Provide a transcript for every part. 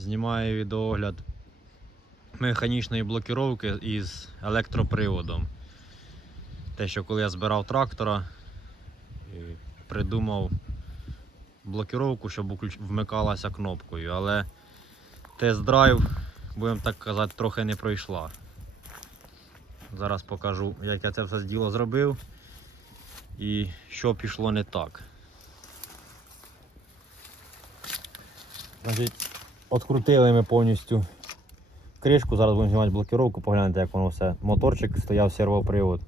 Знімаю відеогляд механічної блокіровки із електроприводом. Те, що коли я збирав трактора, придумав блокіровку, щоб вмикалася кнопкою, але тест-драйв, будемо так казати, трохи не пройшла. Зараз покажу, як я це все діло зробив і що пішло не так. Значить, Открутили ми повністю кришку, зараз будемо знімати блокіровку, погляньте, як воно все. Моторчик стояв сервопривод.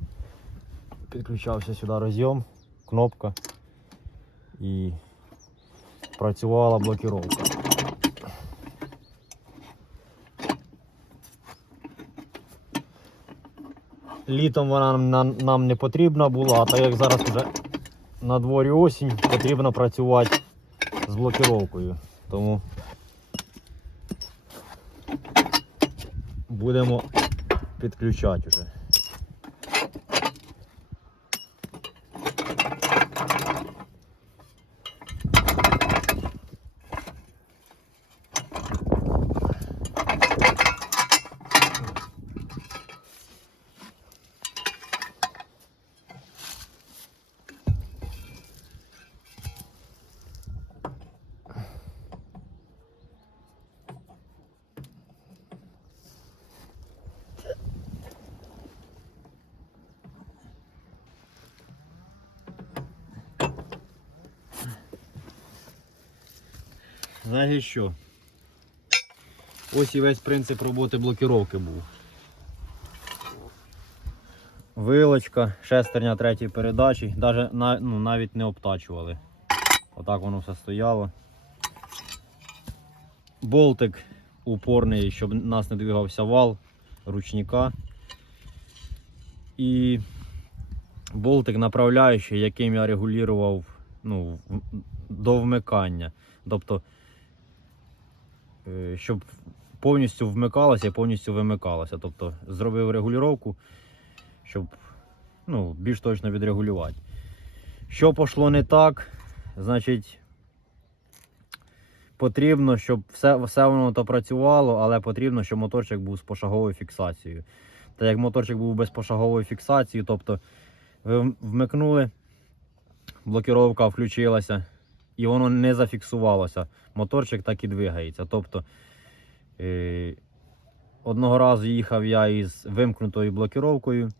Підключався сюди розйом, кнопка і працювала блокіровка. Літом вона нам, не потрібна була, а так як зараз вже на дворі осінь, потрібно працювати з блокіровкою. Тому будемо підключати вже. Знаєш що? Ось і весь принцип роботи блокіровки був. Вилочка, шестерня третьої передачі, даже, ну, навіть не обтачували. Отак воно все стояло. Болтик упорний, щоб нас не двигався вал ручника. І болтик направляючий, яким я регулював ну, до вмикання. Тобто, щоб повністю вмикалося і повністю вимикалося. Тобто зробив регулювання, щоб ну, більш точно відрегулювати. Що пішло не так, значить, потрібно, щоб все, все воно то працювало, але потрібно, щоб моторчик був з пошаговою фіксацією. Та як моторчик був без пошагової фіксації, тобто ви вмикнули, блокіровка включилася, і воно не зафіксувалося. Моторчик так і двигається. Тобто е, одного разу їхав я із вимкнутою блокіровкою,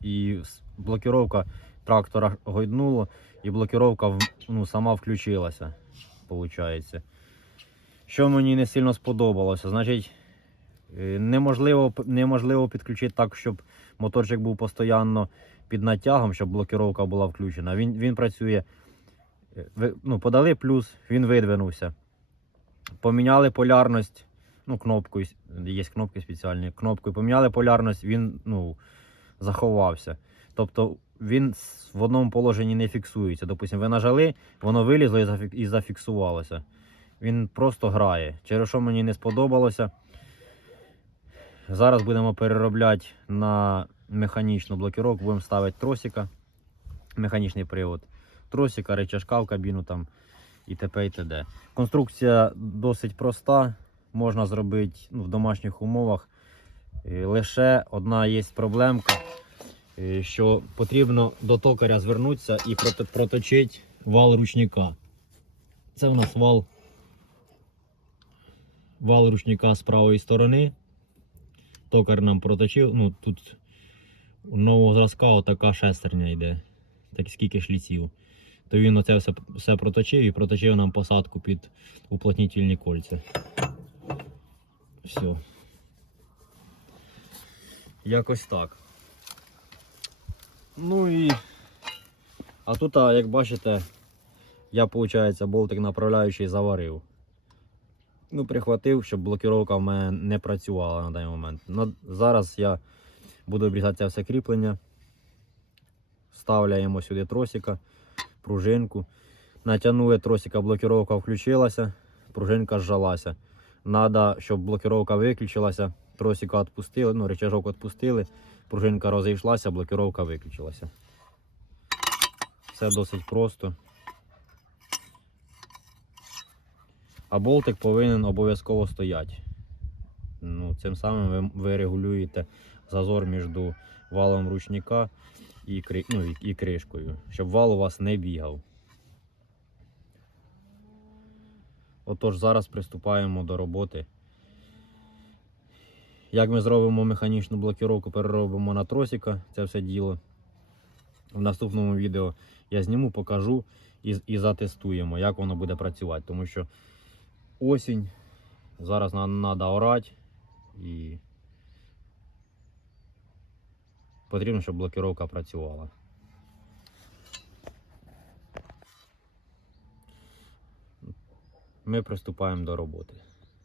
і блокіровка трактора гойднуло, і блокіровка ну, сама включилася. Получається. Що мені не сильно сподобалося, значить, е, неможливо, неможливо підключити так, щоб моторчик був постійно під натягом, щоб блокіровка була включена. Він, він працює. Ну, подали плюс, він видвинувся. Поміняли полярність, ну, кнопкою, є кнопки спеціальні, кнопкою поміняли полярність, він ну, заховався. Тобто він в одному положенні не фіксується. Допустимо, ви нажали, воно вилізло і зафіксувалося. Він просто грає. Через що мені не сподобалося. Зараз будемо переробляти на механічну блокіровку, будемо ставити тросика, механічний привод. Тросика, речашка в кабіну там і т.п. і т.д. Конструкція досить проста, можна зробити ну, в домашніх умовах. Е, Лише одна є проблемка, е, що потрібно до токаря звернутися і проточити вал ручника. Це у нас вал, вал ручника з правої сторони. Токар нам проточив. Ну, тут у нового зразка отака шестерня йде. Так скільки шліців. То він оце все, все проточив і проточив нам посадку під уплотнітельні кольця. Все. Якось так. Ну і. А тут, як бачите, я, виходить, болтик направляючий заварив. Ну, прихватив, щоб блокіровка в мене не працювала на даний момент. На, зараз я буду обрізати це все кріплення. Ставляємо сюди тросика, пружинку. Натягнули тросика, блокіровка включилася, пружинка зжалася. Надо, щоб блокіровка виключилася, тросика відпустили, ну, рычажок відпустили, пружинка розійшлася, блокіровка виключилася. Все досить просто. А болтик повинен обов'язково стояти. Ну, цим самим ви, ви регулюєте зазор між валом ручника і, кри- ну, і, кришкою, щоб вал у вас не бігав. Отож, зараз приступаємо до роботи. Як ми зробимо механічну блокіровку, переробимо на тросика це все діло. В наступному відео я зніму, покажу і, і затестуємо, як воно буде працювати. Тому що осінь, зараз треба орати і потрібно, щоб блокіровка працювала. Ми приступаємо до роботи.